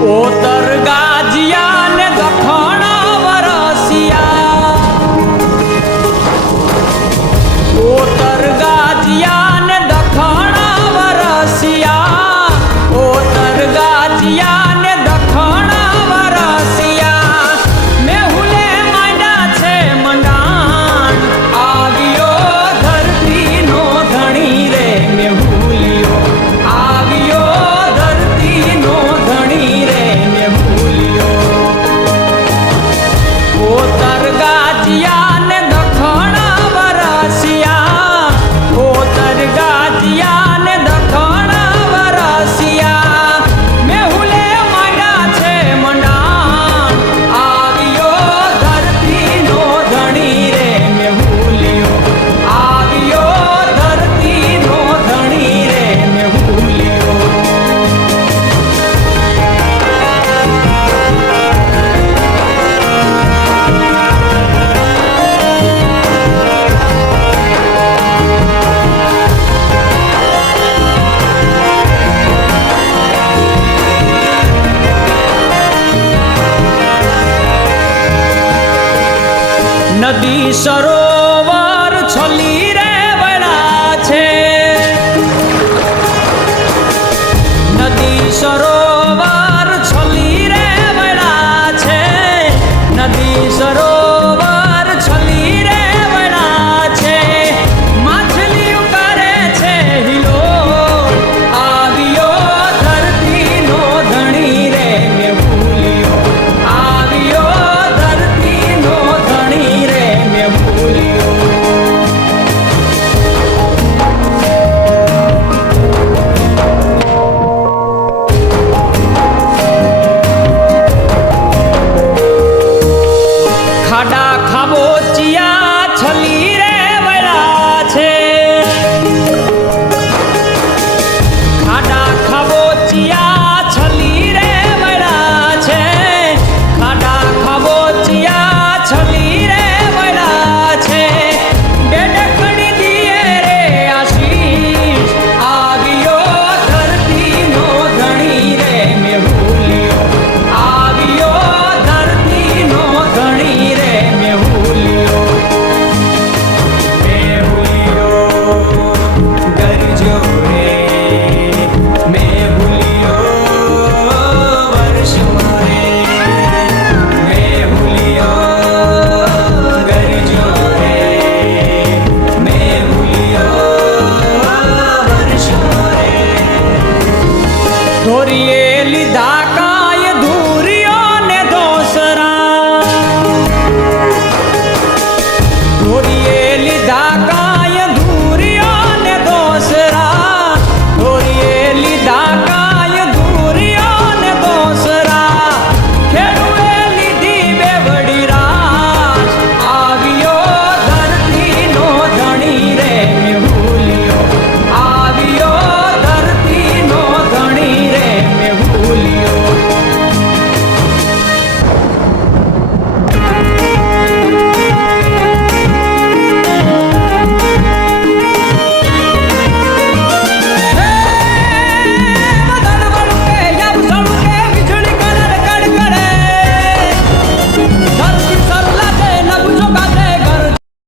ઓતર ગાજિયા ને દખણ વરસિયા, ઓતર ગાજિયા ને દખણ વરસિયા, ઓતર ગાજિયા ને દખણ વરસિયા, મેહુલે માંડા છે મંડાણ, આવ્યો ધરતીનો ધણી રે મેહુલિયો, આવ્યો ધરતીનો ધણી રે મેહુલિયો. ઓતર ગાજિયા ને દખણ વરસિયા, ઓતર ગાજિયા ને દખણ વરસિયા, મેહુલે માંડા છે મંડાણ, આવ્યો ધરતીનો ધણી રે મેહુલિયો, આવ્યો ધરતીનો ધણી રે મેહુલિયો. નદી સરો